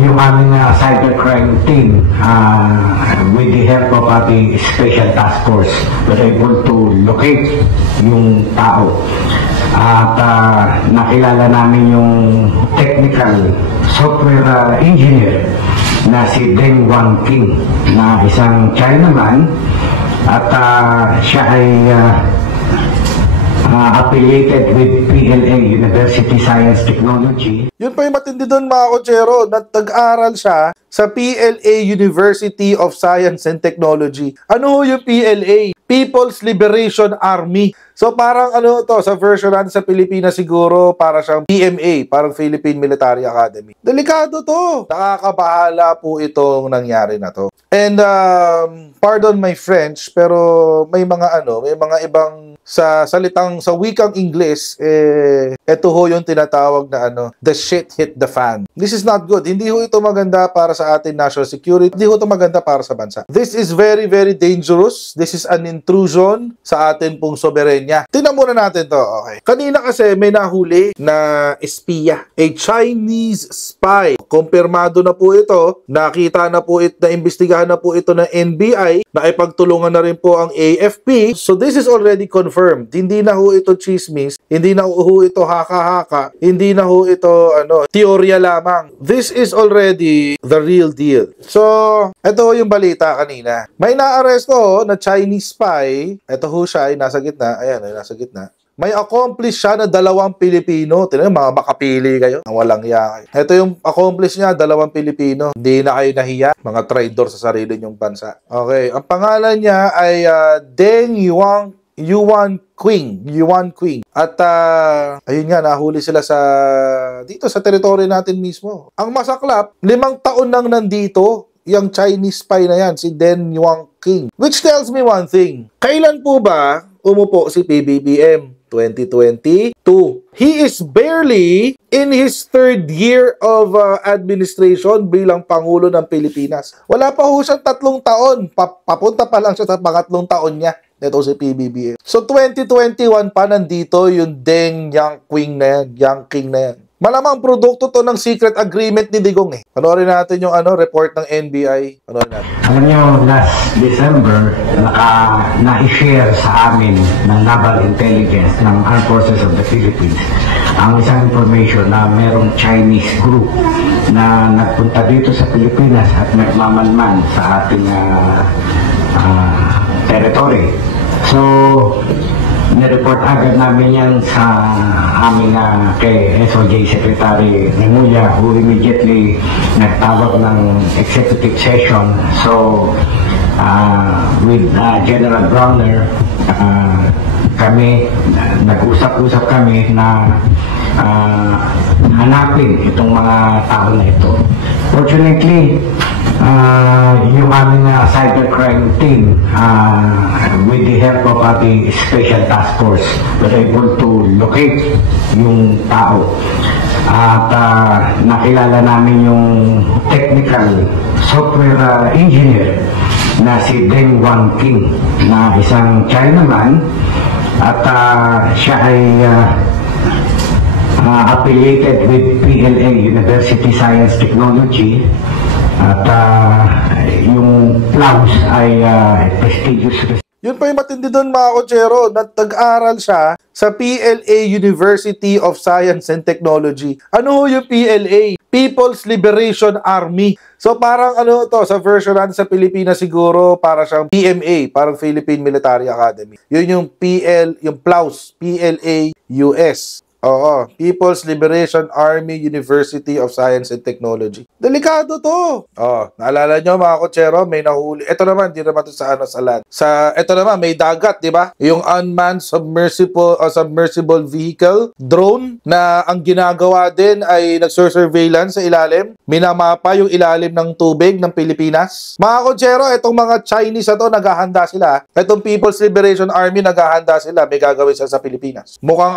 Yung aming cybercrime team, with the help of the special task force, were able to locate yung tao. At nakilala namin yung technical software engineer na si Deng Wanqing, na isang Chinaman, at siya ay affiliated with PLA, University Science Technology. Yun pa yung matindi doon, mga kotsero, na nag-aral siya sa PLA, University of Science and Technology. Ano ho yung PLA? People's Liberation Army. So parang ano to, sa version natin sa Pilipinas siguro, para siyang PMA, parang Philippine Military Academy. Delikado to. Nakakabahala po itong nangyari na to. And pardon my French, pero may mga ibang sa wikang Ingles, ito ho yung tinatawag na the shit hit the fan. This is not good. Hindi ho ito maganda para sa ating national security. Hindi ho ito maganda para sa bansa. This is very, very dangerous. This is an intrusion sa atin pong soberenya. Tingnan muna natin to. Okay. Kanina kasi may nahuli na espiya. A Chinese spy. Kumpirmado na po ito. Nakita na po ito, naimbestigahan na po ito ng NBI. Naipagtulungan na rin po ang AFP. So this is already confirmed. Hindi na ho ito chismis. Hindi na ho ito haka-haka. Hindi na ho ito teorya lamang. This is already the real deal. So, ito ho yung balita kanina. May naaresto na Chinese spy. Ito ho siya ay nasa gitna. Ayan, ay nasa gitna. May accomplice siya na 2 Pilipino. Tingnan, mga makapili kayo. Ang walang hiya kayo. Ito yung accomplice niya, 2 Pilipino. Hindi na kayo nahiya. Mga traitor sa sarili niyong bansa. Okay, ang pangalan niya ay Deng Yuan Qing. At ayun nga, nahuli sila dito sa teritoryo natin mismo. Ang masaklap, 5 taon nang nandito yung Chinese spy na yan, si Deng Yuan Qing. Which tells me one thing. Kailan po ba umupo si PBBM? 2022. He is barely in his 3rd year of administration bilang Pangulo ng Pilipinas. Wala pa ho siyang 3 taon. Papunta pa lang siya sa pangatlong taon niya. Ito si PBBM. So 2021 pa nandito yung Deng Yang Qing na yan. Malamang produkto to ng secret agreement ni Digong eh. Panoorin natin yung report ng NBI. Panoorin natin. Alam nyo, last December, na-share sa amin ng Naval Intelligence ng Armed Forces of the Philippines ang isang information na merong Chinese group na nagpunta dito sa Pilipinas at nagmamanman sa ating territory. So, nireport agad namin yan sa aming kay SOJ Secretary Remulla, who immediately nagtawag ng executive session. So, with General Browner, nag-usap-usap kami na hanapin itong mga tao na ito. Fortunately, yung aming cybercrime team, with the help of the special task force, were able to locate yung tao. At nakilala namin yung technical software engineer na si Deng Wanqing, na isang Chinaman, at siya ay affiliated with PLA, University Science Technology. At yung PLAUS ay prestigious. Yun pa yung matindi doon, mga kotsero, na nag-aral siya sa PLA, University of Science and Technology. Ano ho yung PLA? People's Liberation Army. So parang to, sa version natin sa Pilipinas siguro, para siyang PMA, parang Philippine Military Academy. Yun yung PLAUS, PLA-US. Oo, People's Liberation Army, University of Science and Technology. Delikado to. Naalala nyo, mga kotsero, may nahuli. Ito naman, di naman to sa land. Ito naman, may dagat, di ba? Yung unmanned submersible vehicle, drone, na ang ginagawa din ay nagsurveillance sa ilalim. Minamapa yung ilalim ng tubig ng Pilipinas. Mga kotsero, itong mga Chinese na to, naghahanda sila. Itong People's Liberation Army, naghahanda sila. May gagawin sila sa Pilipinas. Mukhang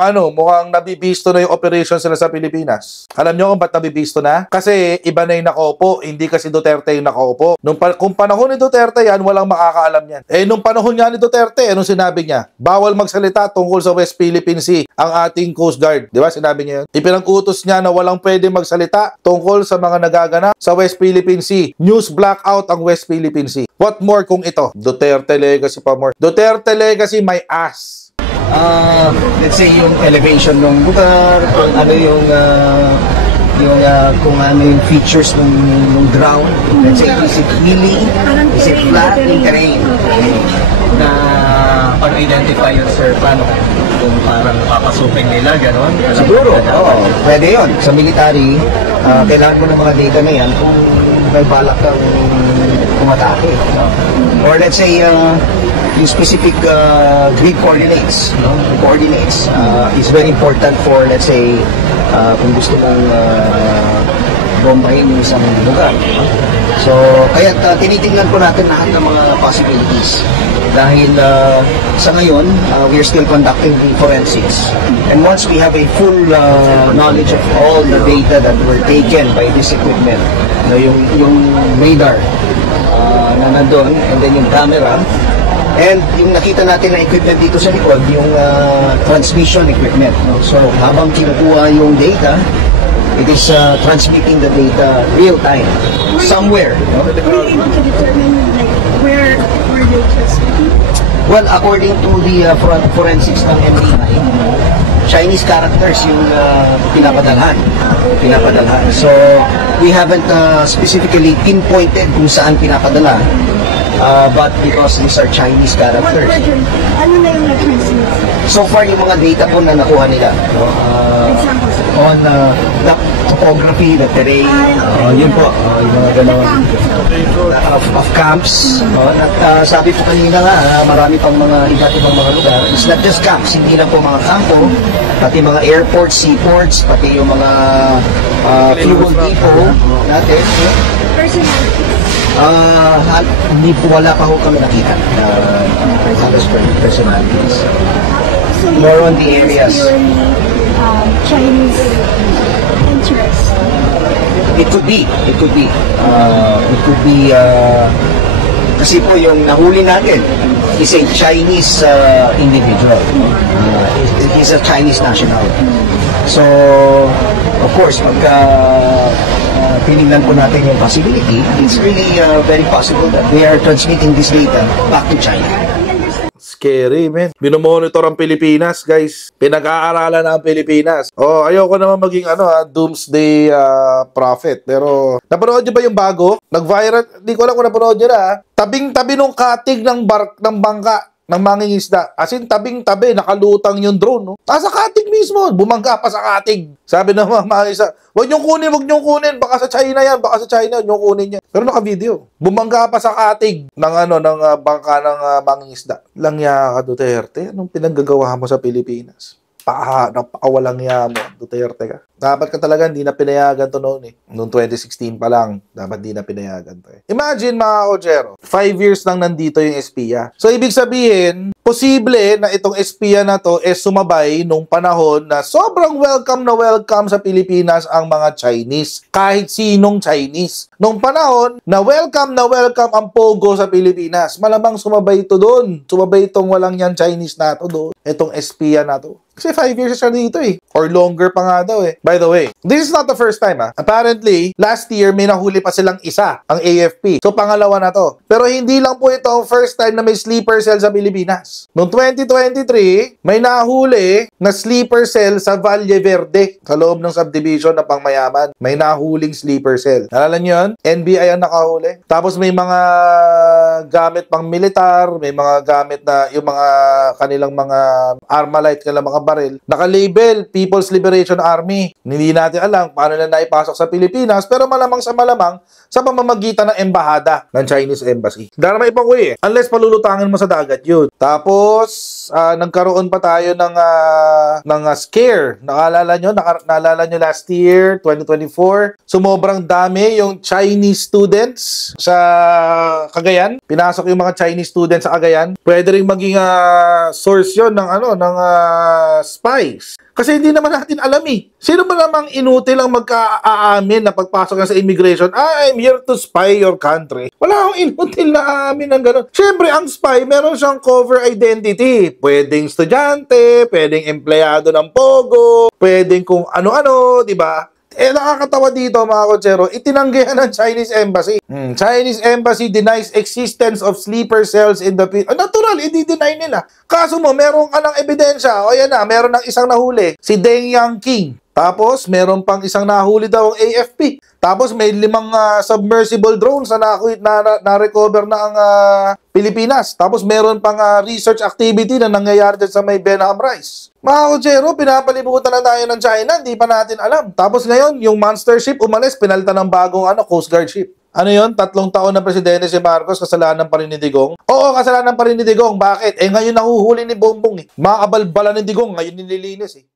nabibisto na yung operation sila sa Pilipinas. Alam nyo kung ba't nabibisto na? Kasi iba na yung nakaupo, hindi kasi Duterte yung nakaupo. Kung panahon ni Duterte yan, walang makakaalam yan. Nung panahon nga ni Duterte, anong sinabi niya? Bawal magsalita tungkol sa West Philippine Sea ang ating Coast Guard. Di ba sinabi niya yun? Ipinag-utos niya na walang pwede magsalita tungkol sa mga nagaganap sa West Philippine Sea. News blackout ang West Philippine Sea. What more kung ito? Duterte legacy pa more. Duterte legacy may ass. Let's say yung elevation ng lugar, kung ano yung kung ano yung features ng ground. Let's say, is it hilly? Is it flat? Yung terrain. Na pag-identify yun, sir, paano? Kung parang papasukin nila, gano'n? Siguro, oo. Pwede yun. Sa military, kailangan mo ng mga data na yan kung may balak kang kumatake. Or let's say, yung specific grid coordinates, no? Coordinates is very important for, let's say, kung gusto mong bombahin yung isang lugar. So, kaya tinitingnan po natin lahat ng mga possibilities. Dahil sa ngayon, we're still conducting the forensics. And once we have a full knowledge of all the data that were taken by this equipment, yung radar na nandun, and then yung camera, and yung nakita natin na equipment dito sa likod, yung transmission equipment. No? So, habang kinukuha yung data, it is transmitting the data real time, somewhere. No? Were you able to determine like where they transmitting? Well, according to the forensics ng MDI, Chinese characters yung pinapadalhan. So, we haven't specifically pinpointed kung saan pinapadala. But because these are Chinese characters. Ano na yung nag-transmit? So far, yung mga data po na nakuha nila Examples. on the topography, the terrain, yun po, yung mga gano'n of camps. At sabi po kanina nga, marami pang mga iba't ibang mga lugar. It's not just camps, hindi lang po mga kampo, pati mga airports, seaports, pati yung mga fuel depot natin. Personalities. Hindi po, wala pa ho kami nakita na halos personalities. So, More on the areas. Purely Chinese interest. It could be. Kasi po yung nahuli natin is a Chinese individual. He's a Chinese national. So, of course, pagka tinignan po natin yung possibility, it's really very possible that they are transmitting this data back to China. Scary, man. Binomonitor ang Pilipinas, guys. Pinag-aaralan na ang Pilipinas. Ayoko naman maging doomsday prophet. Pero, napanood nyo ba yung bago? Nag-viral, di ko alam kung napanood nyo na. Tabing-tabi nung katig ng bangka ng mangingisda. As in, tabing-tabi, nakalutang yung drone. No? Nasa katig mismo. Bumangga pa sa katig. Sabi ng mga mangingisda, huwag niyong kunin. Baka sa China yan. Huwag niyong kunin yan. Pero naka-video. Bumangga pa sa katig ng bangka ng mangingisda. Langya ka, Duterte. Anong pinaggagawa mo sa Pilipinas? Napakawalang niya mo, Duterte ka. Dapat ka talaga hindi na pinayagan to noon eh. Noong 2016 pa lang, dapat hindi na pinayagan to eh. Imagine mga Ojero, 5 years lang nandito yung espiya. So ibig sabihin, posible na itong espiya na to sumabay nung panahon na sobrang welcome sa Pilipinas ang mga Chinese. Kahit sinong Chinese. Nung panahon na welcome ang Pogo sa Pilipinas, malamang sumabay ito doon. Sumabay itong walang yan Chinese na to doon. Itong espiya na to. Kasi 5 years siya dito eh. Or longer pa nga daw eh. By the way, this is not the first time Apparently, last year may nahuli pa silang isa, ang AFP. So pangalawa na to. Pero hindi lang po ito ang first time na may sleeper cell sa Pilipinas. Noong 2023, may nahuli na sleeper cell sa Valle Verde, sa loob ng subdivision na pangmayaman. May nahuling sleeper cell. Nalala nyo yun? NBI ang nakahuli. Tapos may mga gamit pang militar, may mga gamit na yung mga kanilang mga Armalite, kanilang mga baril. Naka-label, People's Liberation Army. Hindi natin alam paano na naipasok sa Pilipinas, pero malamang sa pamamagitan ng embahada ng Chinese Embassy. Dara may ipanguwi eh. Unless palulutangin mo sa dagat yun. Tapos, nagkaroon pa tayo ng scare. Naalala nyo last year, 2024, sumobrang dami yung Chinese students sa Cagayan. Pinasok yung mga Chinese students sa Cagayan. Pwede rin maging source yun ng spies. Kasi hindi naman natin alam eh. Sino ba namang inutil ang magka-aamin na pagpasok na sa immigration, I'm here to spy your country. Wala akong inutil na aamin ng gano'n. Siyempre, ang spy, meron siyang cover identity. Pwedeng estudyante, pwedeng empleyado ng Pogo, pwedeng kung ano-ano, di ba? Nakakatawa dito mga kotsero, itinanggihan ng Chinese Embassy. Chinese Embassy denies existence of sleeper cells in the... Natural, i-deny nila. Kaso mo, meron ka ng ebidensya. O yan na, meron ng isang nahuli, si Deng Yang. Tapos, meron pang isang nahuli daw ang AFP. Tapos, may 5 submersible drones na na-recover na ang Pilipinas. Tapos, meron pang research activity na nangyayari dyan sa may Benham Rice. Mga kotsero, pinapalibutan na tayo ng China, hindi pa natin alam. Tapos ngayon, yung monster ship umalis, pinalitan ng bagong Coast Guard ship. Ano yun? 3 taon na presidente si Marcos, kasalanan pa rin ni Digong? Oo, kasalanan pa rin ni Digong. Bakit? Ngayon nahuhuli ni Bongbong eh. Maabalbala ni Digong, ngayon nililinis eh.